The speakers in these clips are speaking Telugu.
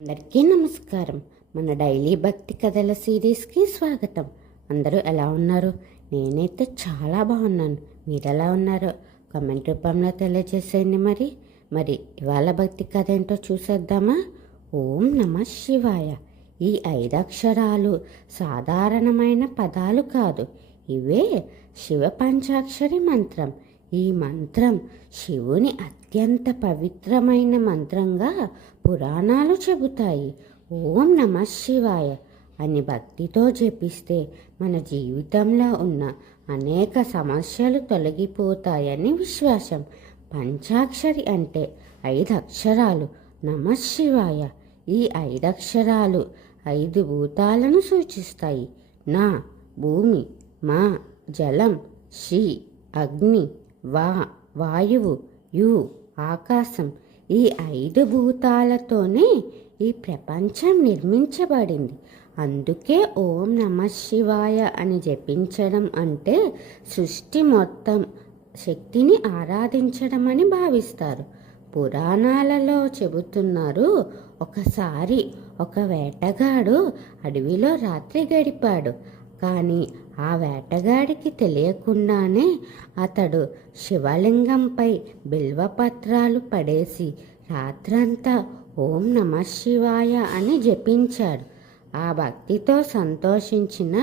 అందరికీ నమస్కారం. మన డైలీ భక్తి కథల సిరీస్కి స్వాగతం. అందరూ ఎలా ఉన్నారు? నేనైతే చాలా బాగున్నాను. మీరు ఎలా ఉన్నారో కామెంట్ రూపంలో తెలియజేసేయండి. మరి ఇవాళ భక్తి కథ ఏంటో చూసేద్దామా? ఓం నమ శివాయ. ఈ 5 అక్షరాలు సాధారణమైన పదాలు కాదు. ఇవే శివ పంచాక్షరి మంత్రం. ఈ మంత్రం శివుని అత్యంత పవిత్రమైన మంత్రంగా పురాణాలు చెబుతాయి. ఓం నమ శివాయ అని భక్తితో జపిస్తే మన జీవితంలో ఉన్న అనేక సమస్యలు తొలగిపోతాయని విశ్వాసం. పంచాక్షరి అంటే 5 అక్షరాలు. నమ శివాయ. ఈ 5 అక్షరాలు 5 భూతాలను సూచిస్తాయి. నా భూమి, మా జలం, షి అగ్ని, వాయువు, యు ఆకాశం. ఈ 5 భూతాలతోనే ఈ ప్రపంచం నిర్మించబడింది. అందుకే ఓం నమ శివాయ అని జపించడం అంటే సృష్టి మొత్తం శక్తిని ఆరాధించడం అని భావిస్తారు. పురాణాలలో చెబుతున్నారు, ఒకసారి ఒక వేటగాడు అడవిలో రాత్రి గడిపాడు. కానీ ఆ వేటగాడికి తెలియకుండానే అతడు శివలింగంపై బిల్వపత్రాలు పడేసి రాత్రంతా ఓం నమ శివాయ అని జపించాడు. ఆ భక్తితో సంతోషించిన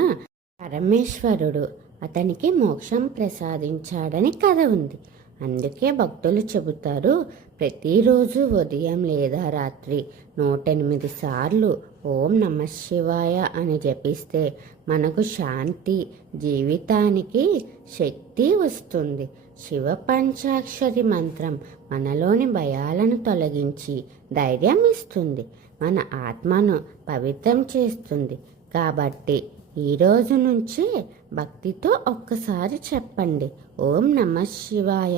పరమేశ్వరుడు అతనికి మోక్షం ప్రసాదించాడని కథ ఉంది. అందుకే భక్తులు చెబుతారు, ప్రతిరోజు ఉదయం లేదా రాత్రి 108 సార్లు ఓం నమ శివాయ అని జపిస్తే మనకు శాంతి, జీవితానికి శక్తి వస్తుంది. శివ పంచాక్షరి మంత్రం మనలోని భయాలను తొలగించి ధైర్యం ఇస్తుంది, మన ఆత్మను పవిత్రం చేస్తుంది. కాబట్టి ఈరోజు నుంచే భక్తితో ఒక్కసారి చెప్పండి, ఓం నమ శివాయ,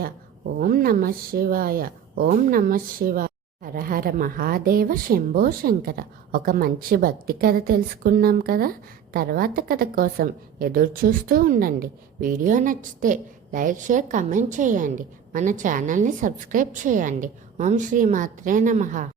ఓం నమ శివాయ, ఓం నమ శివాయ. హరహర మహాదేవ, శంభో శంకర. ఒక మంచి భక్తి కథ తెలుసుకున్నాం కదా. తర్వాత కథ కోసం ఎదురు చూస్తూ ఉండండి. వీడియో నచ్చితే లైక్, షేర్, కామెంట్ చేయండి. మన ఛానల్ని సబ్స్క్రైబ్ చేయండి. ఓం శ్రీ మాత్రే నమః.